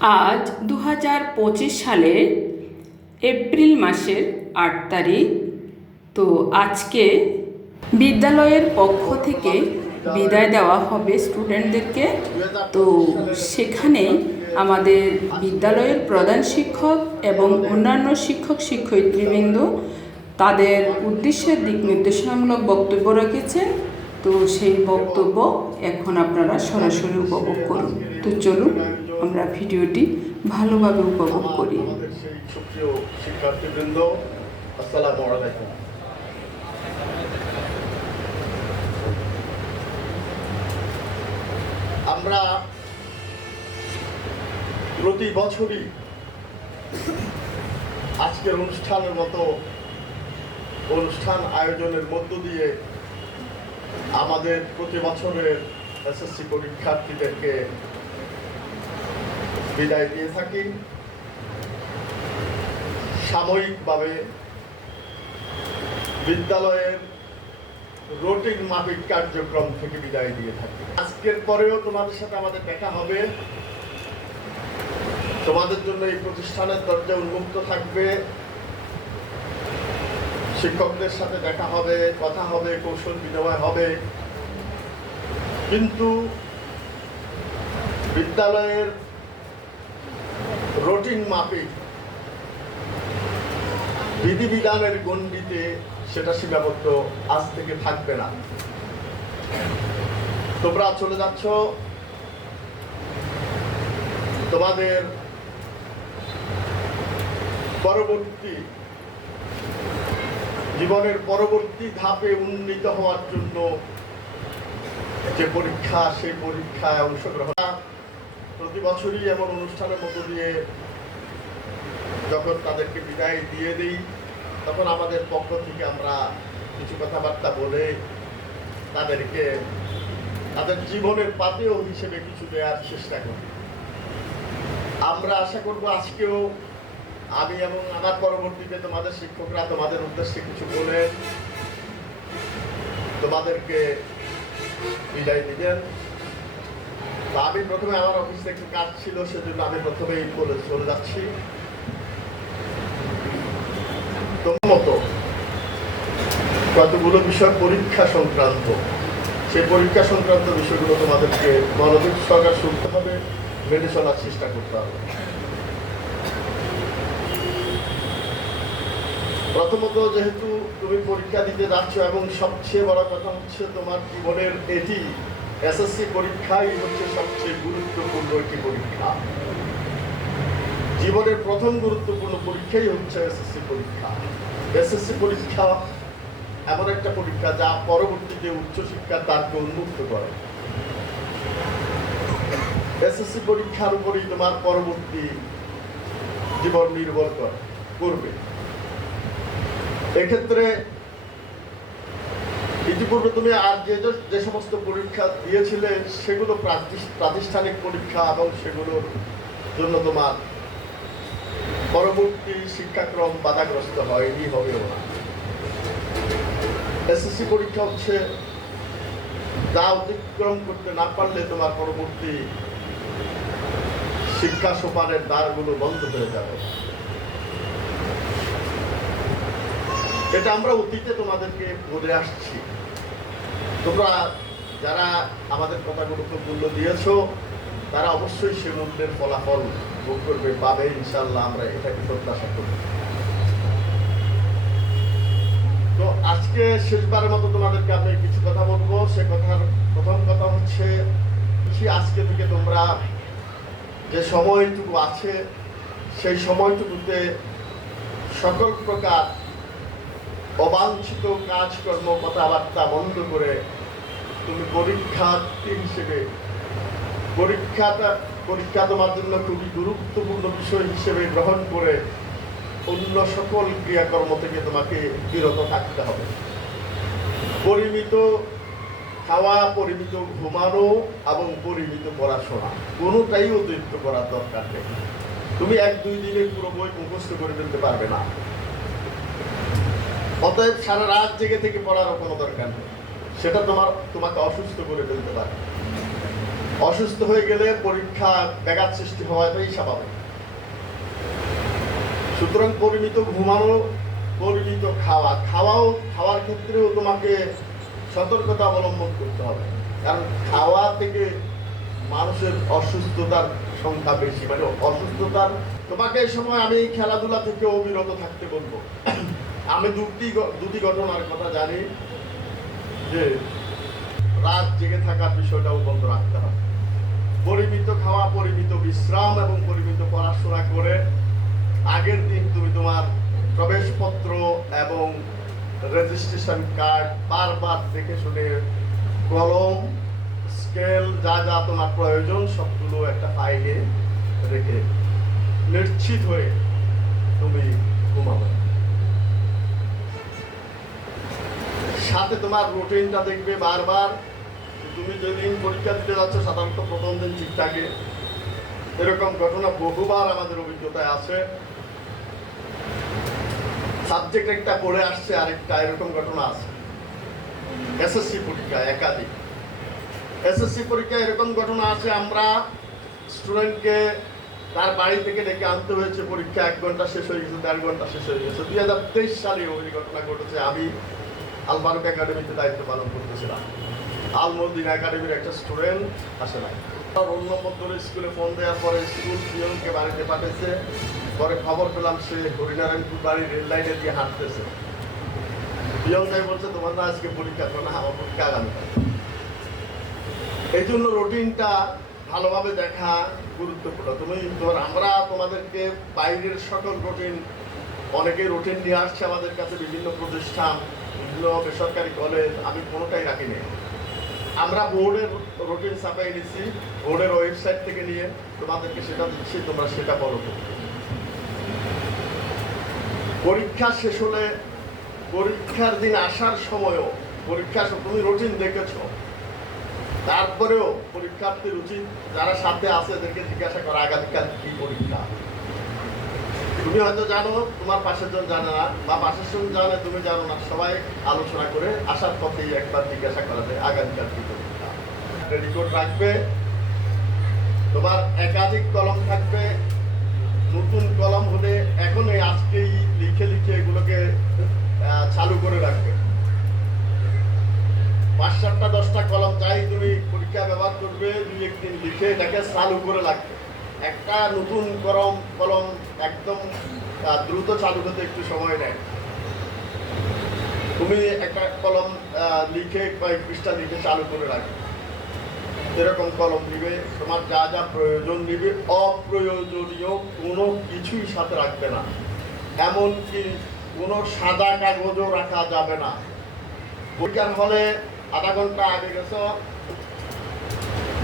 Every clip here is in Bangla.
আজ দু হাজার পঁচিশ সালের এপ্রিল মাসের আট তারিখ। তো আজকে বিদ্যালয়ের পক্ষ থেকে বিদায় দেওয়া হবে স্টুডেন্টদেরকে। তো সেখানে আমাদের বিদ্যালয়ের প্রধান শিক্ষক এবং অন্যান্য শিক্ষক, শিক্ষয়িত্রীবৃন্দ তাদের উদ্দেশ্যের দিক নির্দেশনামূলক বক্তব্য রেখেছেন তো সেই বক্তব্য এখন আপনারা সরাসরি উপভোগ করুন। তো চলুন আমরা ভিডিওটি ভালোভাবে উপভোগ করি। আমরা প্রতি বছরই আজকের অনুষ্ঠানের মতো অনুষ্ঠান আয়োজনের মধ্য দিয়ে আমাদের প্রতি বছরের এসএসসি পরীক্ষার্থীদেরকে বিদায় দিয়ে থাকি। সাময়িকভাবে বিদ্যালয়ের রুটিন মাফিক কার্যক্রম থেকে বিদায় দিয়ে থাকি। আজকের পরেও তোমাদের সাথে আমাদের দেখা হবে। তোমাদের জন্য এই প্রতিষ্ঠানের দরজা উন্মুক্ত থাকবে। শিক্ষকদের সাথে দেখা হবে, কথা হবে, কৌশল বিনিময় হবে। কিন্তু বিদ্যালয়ের রুটিন মাফিক। বিধিবিধানের গণ্ডিতে সেটা সীমাবদ্ধ আজ থেকে থাকবে না। তোমরা চলে যাচ্ছ। তোমাদের পরবর্তী জীবনের পরবর্তী ধাপে উন্নীত হওয়ার জন্য যে পরীক্ষা, সেই পরীক্ষায় অংশগ্রহণ প্রতি বছরই এমন অনুষ্ঠানের মতো দিয়ে যখন তাদেরকে বিদায় দিয়ে দিই, তখন আমাদের পক্ষ থেকে আমরা কিছু কথাবার্তা বলে তাদেরকে, তাদের জীবনের পাতেও হিসেবে কিছু দেওয়ার চেষ্টা করি। আমরা আশা করব আজকেও আমি এবং আমার পরবর্তীতে তোমাদের শিক্ষকরা তোমাদের উদ্দেশ্যে কিছু বলে তোমাদেরকে বিদায় দিবেন। আমি প্রথমে আমার অফিসে একটু কাজ ছিল, সেজন্য আমি প্রথমেই বলে চলে যাচ্ছি। কতগুলো বিষয় পরীক্ষা সংক্রান্ত। সেই পরীক্ষা সংক্রান্ত বিষয়গুলো তোমাদেরকে মনোযোগ সহকার শুনতে হবে, মেনে চলার চেষ্টা করতে হবে। প্রথমত, যেহেতু তুমি পরীক্ষা দিতে যাচ্ছ, এবং সবচেয়ে বড় কথা হচ্ছে তোমার জীবনের এটি এসএসসি পরীক্ষাই হচ্ছে সবচেয়ে গুরুত্বপূর্ণ একটি পরীক্ষা। জীবনের প্রথম গুরুত্বপূর্ণ পরীক্ষাই হচ্ছে এসএসসি পরীক্ষা। এসএসসি পরীক্ষা এমন একটা পরীক্ষা যা পরবর্তীতে উচ্চশিক্ষার দ্বারকে উন্মুক্ত করে। এসএসসি পরীক্ষার উপরেই তোমার পরবর্তী জীবন নির্ভর করে করবে। এক্ষেত্রে ইতিপূর্বে তুমি আর যে যে- সমস্ত পরীক্ষা দিয়েছিলে, সেগুলো প্রাতিষ্ঠানিক পরীক্ষা এবং সেগুলোর জন্য তোমার পরবর্তী শিক্ষাক্রম বাধাগ্রস্ত হয়নি, হবেও না। এসএসসি পরীক্ষা হচ্ছে যা অতিক্রম করতে না পারলে তোমার পরবর্তী শিক্ষা সোপানের দ্বারগুলো বন্ধ হয়ে যাবে। এটা আমরা অতীতে তোমাদেরকে বলে আসছি। তোমরা যারা আমাদের কথাগুলোকে মূল্য দিয়েছ, তারা অবশ্যই সে মূল্যের ফলাফল ভোগ করবে, পাবে ইনশাল্লাহ আমরা এটাকে প্রত্যাশা করি। তো আজকে শেষবারের মতো তোমাদেরকে আমি কিছু কথা বলব। সে কথার প্রথম কথা হচ্ছে আজকে থেকে তোমরা যে সময়টুকু আছে, সেই সময়টুকুতে সকল প্রকার অবাঞ্ছিত কাজকর্ম, কথাবার্তা বন্ধ করে তুমি পরীক্ষার্থী হিসেবে পরীক্ষাটা, পরীক্ষা তোমার জন্য খুবই গুরুত্বপূর্ণ বিষয় হিসেবে গ্রহণ করে অন্য সকল ক্রিয়াকর্ম থেকে তোমাকে বিরত থাকতে হবে। পরিমিত খাওয়া, পরিমিত ঘুমানো এবং পরিমিত পড়াশোনা, কোনোটাই অতিরিক্ত করার দরকার নেই। তুমি এক দুই দিনে পুরো বই মুখস্থ করে ফেলতে পারবে না। অতএব সারা রাত জেগে থেকে পড়ারও কোনো দরকার নেই। সেটা তোমার, তোমাকে অসুস্থ করে ফেলতে পারে। অসুস্থ হয়ে গেলে পরীক্ষা ব্যাঘাত সৃষ্টি হওয়াটাই স্বাভাবিক। সুতরাং পরিমিত ঘুমানো পরিমিত খাওয়া, খাওয়াও, খাওয়ার ক্ষেত্রেও তোমাকে সতর্কতা অবলম্বন করতে হবে। কারণ খাওয়া থেকে মানুষের অসুস্থতার সংখ্যা বেশি। মানে অসুস্থতার, তোমাকে এই সময় আমি খেলাধুলা থেকে অবিরত থাকতে বলব। আমি দুটি দুটি ঘটনার কথা জানি যে রাত জেগে থাকার বিষয়টাও বন্ধ রাখতে হবে। পরিমিত খাওয়া, পরিমিত বিশ্রাম এবং পরিমিত পড়াশোনা করে আগের দিন তুমি তোমার প্রবেশপত্র এবং রেজিস্ট্রেশন কার্ড বারবার দেখে শুনে কলম স্কেল যা যা তোমার প্রয়োজন সবগুলো একটা ফাইলে রেখে নিশ্চিত হয়ে তুমি ঘুমাবে সাথে তোমার রুটিনটা দেখবে বারবার। তুমি যেদিন পরীক্ষা দিতে যাচ্ছ, সাধারণত প্রথম দিন ঠিক থাকে। এরকম ঘটনা বহুবার আমাদের অভিজ্ঞতায় আছে। সাবজেক্ট একটা পড়ে আসছে, আরেকটা এরকম ঘটনা আছে। এসএসসি পরীক্ষা, একাধিক। এসএসসি পরীক্ষা এরকম ঘটনা আছে, আমরা স্টুডেন্টকে তার বাড়ি থেকে ডেকে আনতে হয়েছে, পরীক্ষা এক ঘণ্টা শেষ হয়ে গেছে, দেড় ঘণ্টা শেষ হয়ে গেছে। দুই হাজার তেইশ সালে ওই ঘটনা ঘটেছে। আমি আলবারুক একাডেমিতে দায়িত্ব পালন করতেছিলাম। আলমদিন একাডেমির একটা স্টুডেন্ট আসে নাই। রোল নম্বর ধরে স্কুলে ফোন দেওয়ার পরে স্কুল পিয়নকে বাড়িতে পাঠিয়েছে পরে খবর পেলাম সে হরিনারায়ণপুর বাড়ি রেল লাইনে দিয়ে হাঁটতেছে। পিয়ন ভাই বলছে, তোমার না আজকে পরীক্ষা তো না আমার পরীক্ষা আগামীকাল এই জন্য রুটিনটা ভালোভাবে দেখা গুরুত্বপূর্ণ। তুমি ধর, আমরা তোমাদেরকে বাইরের সকল রুটিন অনেকেই রুটিন নিয়ে আসছে আমাদের কাছে বিভিন্ন প্রতিষ্ঠান। বিভিন্ন বেসরকারি কলেজ আমি কোনোটাই রাখিনি। আমরা বোর্ডের রুটিন ছাপাই নিচ্ছি, বোর্ডের ওয়েবসাইট থেকে নিয়ে তোমাদেরকে সেটা দিচ্ছি, তোমরা সেটা করবে পরীক্ষা শেষ হলে, পরীক্ষার দিন আসার সময়ও, পরীক্ষা তুমি রুটিন দেখেছ। তারপরেও পরীক্ষার্থীর উচিত যারা সাথে আছে, এদেরকে জিজ্ঞাসা করা, আগামীকাল কি পরীক্ষা? তুমি হয়তো জানো, তোমার পাশের জন জানে না, বা পাশের জন জানে, তুমি জানো না। সবাই আলোচনা করে আসার পথেই একবার জিজ্ঞাসা করা যায়, আগামীকাল কি পরীক্ষা রেডি করে রাখবে, তোমার একাধিক কলম থাকবে, নতুন কলম হলে এখনই আজকেই লিখে লিখে এগুলোকে চালু করে রাখবে। পাঁচ সাতটা দশটা কলম চাই তুমি পরীক্ষা ব্যবহার করবে দুই একদিন লিখে এটাকে চালু করে লাগবে একটা নতুন কলম কলম একদম দ্রুত চালু হতে একটু সময় নেয়। তুমি একটা কলম লিখে কয়েক পৃষ্ঠা লিখে চালু করে রাখবে এরকম কলম নিবে, তোমার যা যা প্রয়োজন নিবে, অপ্রয়োজনীয় কোনো কিছুই সাথে রাখবে না। এমনকি কোনো সাদা কাগজও রাখা যাবে না। পরীক্ষার হলে আধা ঘণ্টা আগে গেছো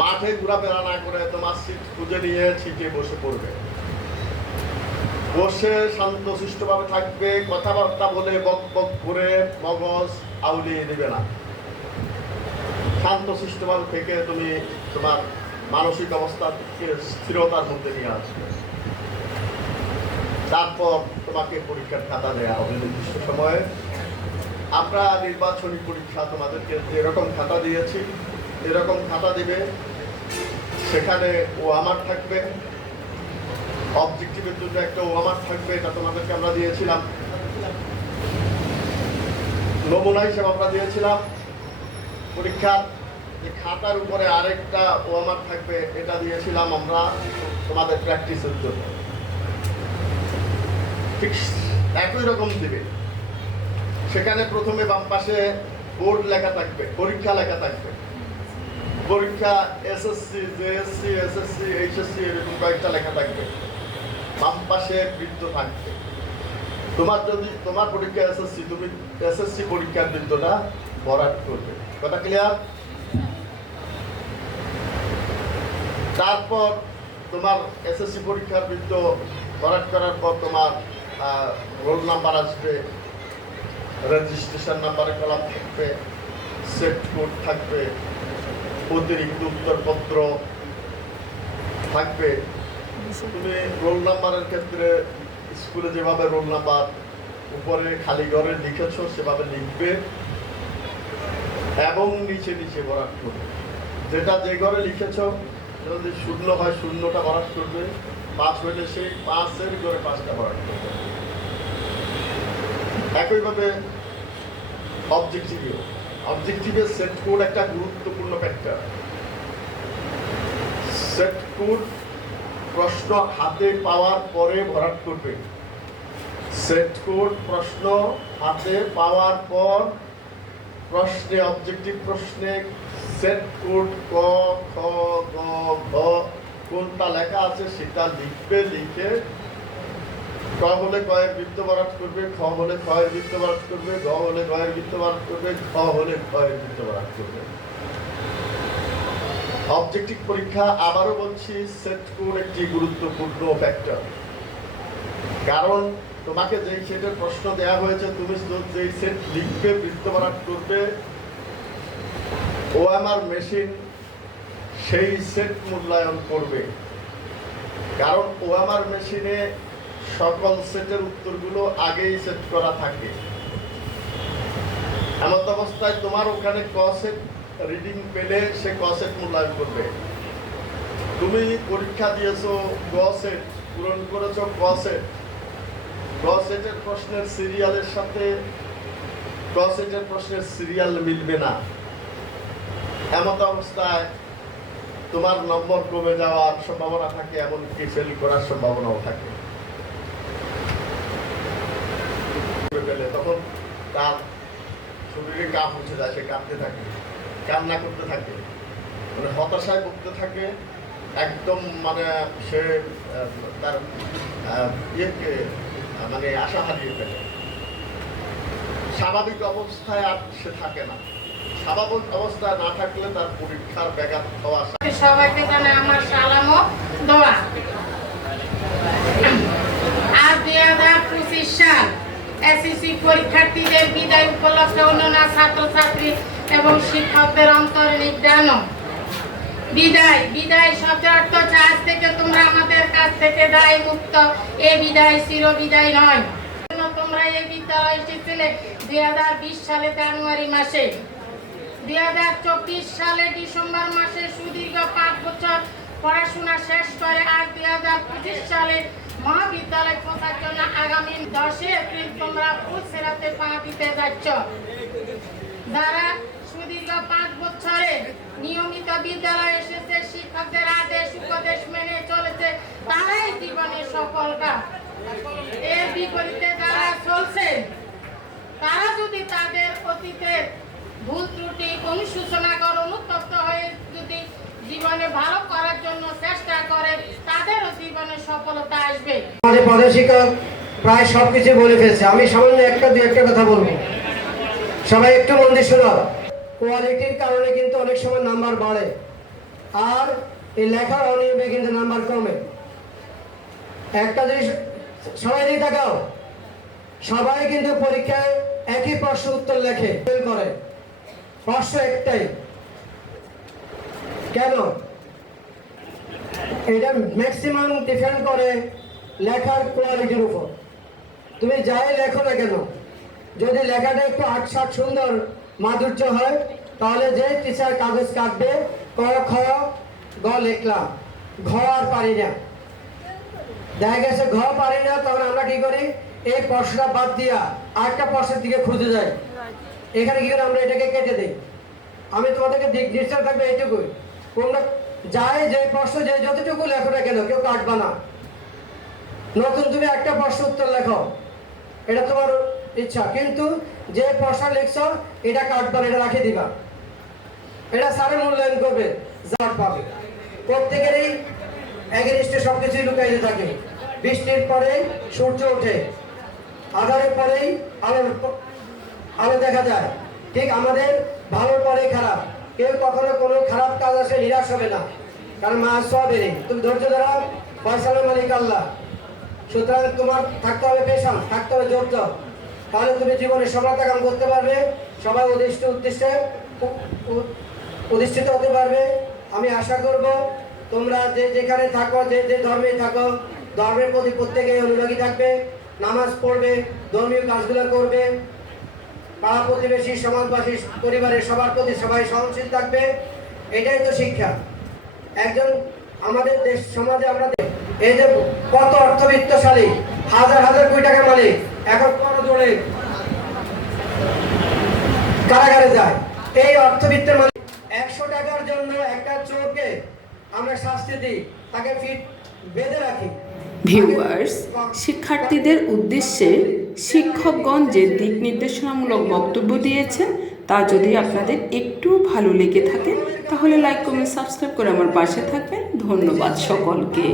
মাঠে ঘোরাফেরা না করে তোমার সিট খুঁজে নিয়ে ছিটে বসে পড়বে। বসে শান্ত, সুষ্ঠুভাবে থাকবে, কথাবার্তা বলে বক বক করে মগজ আউলিয়ে দেবে না। শান্ত, সুষ্ঠুভাবে থেকে তুমি তোমার মানসিক অবস্থাকে স্থিরতার মধ্যে নিয়ে আসবে। তারপর তোমাকে পরীক্ষার খাতা দেওয়া হবে নির্দিষ্ট সময়ে। আমরা নির্বাচনী পরীক্ষা তোমাদেরকে যেরকম খাতা দিয়েছি এরকম খাতা দিবে, সেখানে ও আমার থাকবে অবজেক্টিভের জন্য একটা ও আমার থাকবে, এটা তোমাদেরকে আমরা দিয়েছিলাম। নমুনা হিসেবে আমরা দিয়েছিলাম। পরীক্ষার যে খাতার উপরে আরেকটা ও আমার থাকবে, এটা দিয়েছিলাম আমরা তোমাদের প্র্যাকটিসের জন্য। ঠিক একই রকম দিবে। সেখানে প্রথমে বাম পাশে বোর্ড লেখা থাকবে, পরীক্ষা লেখা থাকবে। পরীক্ষা এসএসসি জেএসসি এসএসসি এইচএসসি এরকম কয়েকটা লেখা থাকবে। বাম পাশে বৃত্ত থাকবে। তোমার যদি, তোমার পরীক্ষা এসএসসি তুমি এসএসসি পরীক্ষার বৃত্তটা ভরাট করবে। কথা ক্লিয়ার তারপর তোমার এসএসসি পরীক্ষার বৃত্ত ভরাট করার পর তোমার রোল নাম্বার আসবে। রেজিস্ট্রেশন নাম্বারের কলাম থাকবে। সেট কোড থাকবে। অতিরিক্ত উত্তরপত্র থাকবে। তুমি রোল নাম্বারের ক্ষেত্রে স্কুলে যেভাবে রোল নাম্বার উপরে খালি ঘরে লিখেছো, সেভাবে লিখবে এবং নিচে নিচে ভরাট করবে। যেটা যে ঘরে লিখেছ যদি শূন্য হয়, শূন্যটা ভরাট করবে। পাঁচ হইলে সেই পাঁচের ঘরে পাঁচটা ভরাট করবে। একইভাবে অবজেক্টিভেও অবজেক্টিভে সেট কোড একটা গুরুত্বপূর্ণ ফ্যাক্টর সেট কোড প্রশ্ন হাতে পাওয়ার পরে ভরাট করবে। সেট কোড প্রশ্ন হাতে পাওয়ার পর প্রশ্নে অবজেক্টিভ প্রশ্নে সেট কোড ক, খ, গ, ঘ কোনটা লেখা আছে সেটা লিখবে, লিখে ক হলে কয়ের বৃত্ত বারাট করবে, খ হলে ক্ষয়ের বৃত্ত বারাট করবে, গ হলে গয়ের বৃত্ত বারাট করবে ঘ হলে ক্ষয়ের বৃত্ত বারাট করবে। অবজেক্টিভ পরীক্ষা, আবারও বলছি সেট কোড একটি গুরুত্বপূর্ণ ফ্যাক্টর কারণ তোমাকে যেই সেটের প্রশ্ন দেওয়া হয়েছে, তুমি যেই সেট লিখবে, বৃত্ত বারাট করবে, ও আমার মেশিন সেই সেট মূল্যায়ন করবে। কারণ ও আমার মেশিনে সকল সেটের উত্তরগুলো আগেই সেট করা থাকে। এমন অবস্থায় তোমার ওখানে ক সেট রিডিং পেলে সে ক সেট মূল্যায়ন করবে। তুমি পরীক্ষা দিয়েছ গ সেট পূরণ করেছ ক সেট গ সেটের প্রশ্নের সিরিয়ালের সাথে ক সেটের প্রশ্নের সিরিয়াল মিলবে না। এমত অবস্থায় তোমার নম্বর কমে যাওয়ার সম্ভাবনা থাকে, এমনকি ফেল করার সম্ভাবনাও থাকে পেলে তখন তার শরীরে কাপ উঠে যায়, সে কাঁপতে থাকে, কান্না করতে থাকে মানে হতাশায় ভুগতে থাকে, একদম মানে সে তার ইয়েকে মানে আশা হারিয়ে ফেলে। স্বাভাবিক অবস্থায় আর সে থাকে না। স্বাভাবিক অবস্থায় না থাকলে তার পরীক্ষার ব্যাঘাত হওয়া সবাইকে জানাই আমার সালাম ও দোয়া। হাজার পঁচিশ সাল। এসএসসি পরীক্ষার্থীদের বিদায় উপলক্ষে অন্যান্য ছাত্রছাত্রী এবং শিক্ষকদের অন্তর নির্ধারণ বিদায় বিদায় শব্দের অর্থ আজ থেকে তোমরা আমাদের কাছ থেকে দায় মুক্ত। এ বিদায় চির বিদায় নয়। তোমরা এই বিদ্যালয়ে এসেছিলে দুই হাজার বিশ সালে জানুয়ারি মাসে। দুই হাজার চব্বিশ সালে ডিসেম্বর মাসে সুদীর্ঘ পাঁচ বছর পড়াশোনা শেষ করে, আর দুই হাজার পঁচিশ সালে মহাবিদ্যালয় পৌঁছার জন্য আগামী দশই এপ্রিল তোমরা ফুলসেরাতে পা দিতে যাচ্ছ। যারা সুদীর্ঘ পাঁচ বছরে নিয়মিত বিদ্যালয়ে এসেছে, শিক্ষকদের আদেশ, উপদেশ মেনে চলেছে, তারাই জীবনে সফলতা এর বিপরীতে যারা চলছে, তারা যদি তাদের অতীতের ভুল ত্রুটি, অনুশোচনা করে, অনুতপ্ত হয়ে যদি জীবনে ভালো করার জন্য চেষ্টা করে, তাদেরও জীবনে সফলতা আসবে। আমাদের প্রধান শিক্ষক প্রায় সব কিছু বলে ফেলছে। আমি সামান্য একটা, দুই একটা কথা বলব। সবাই একটু মন দিয়ে কোয়ালিটির কারণে কিন্তু অনেক সময় নাম্বার বাড়ে। আর এই লেখার অনিয়মে কিন্তু নাম্বার কমে। একটা জিনিস সবাই দিকে তাকাও। সবাই কিন্তু পরীক্ষায় একই প্রশ্ন উত্তর লেখে করে। প্রশ্ন একটাই কেন? এটা ম্যাক্সিমাম ডিপেন্ড করে লেখার কোয়ালিটির উপর। তুমি যাই লেখো না কেন, যদি লেখাটা একটু আটসাট সুন্দর মাধুর্য হয়, তাহলে যে টিচার কাগজ কাটবে, ক, খ, গ লিখলাম, ঘ আর পারি না। দেখা গেছে ঘ পারি না তখন আমরা কি করি? এই প্রশ্নটা বাদ দিয়া আরেকটা প্রশ্নের দিকে খুঁজে যাই। এখানে কি করে আমরা এটাকে কেটে দিই? আমি তোমাদেরকে দিক নির্দেশ থাকবে এইটুকুই। তোমরা যাই যে প্রশ্ন যে যতটুকু লেখো না কেন কেউ কাটবা না। নতুন তুমি একটা প্রশ্ন উত্তর লেখো। এটা তোমার ইচ্ছা। কিন্তু যে প্রশ্ন লিখছো এটা কাটবা না, এটা রাখে দিবা। এটা স্যারে মূল্যায়ন করবে জাট পাবে। প্রত্যেকেরই এগেনিস্টে সব কিছুই লুকাইতে থাকে। বৃষ্টির পরে সূর্য ওঠে আধারের পরেই আলোর আলো দেখা যায়। ঠিক আমাদের ভালোর পরে খারাপ। কেউ কখনো কোনো খারাপ কাজ আসে, নিরাশ হবে না। কারণ মা সবেরই তুমি ধৈর্য ধরো। ফয়সালের মালিক আল্লাহ। সুতরাং তোমার থাকতে হবে পেশান থাকতে হবে জোর তাহলে তুমি জীবনে সফলতা কাম করতে পারবে। সবাই উদ্দিষ্ট উদ্দেশ্যে অধিষ্ঠিত হতে পারবে। আমি আশা করব তোমরা যে যেখানে থাকো, যে যে ধর্মে থাকো, ধর্মের প্রতি প্রত্যেকে অনুরাগী থাকবে। নামাজ পড়বে, ধর্মীয় কাজগুলো করবে। পাড়া প্রতিবেশী সমাজবাসী পরিবারের সবার প্রতি সবাই সহনশীল থাকবে। এটাই তো শিক্ষা। একজন আমাদের দেশ সমাজে আমরা এই যে কত অর্থবিত্তশালী হাজার হাজার কোটি টাকার মালিক এখন কত দূরে কারাগারে যায়। এই অর্থবিত্তের মালিক একশো টাকার জন্য একটা চোরকে আমরা শাস্তি দিই তাকে ফিট বেঁধে রাখি। ভিউয়ার্স শিক্ষার্থীদের উদ্দেশ্যে শিক্ষকগণ যে দিক নির্দেশনামূলক বক্তব্য দিয়েছেন তা যদি আপনাদের একটু ভালো লেগে থাকে, তাহলে লাইক কমেন্ট সাবস্ক্রাইব করে আমার পাশে থাকবেন। ধন্যবাদ সকলকে।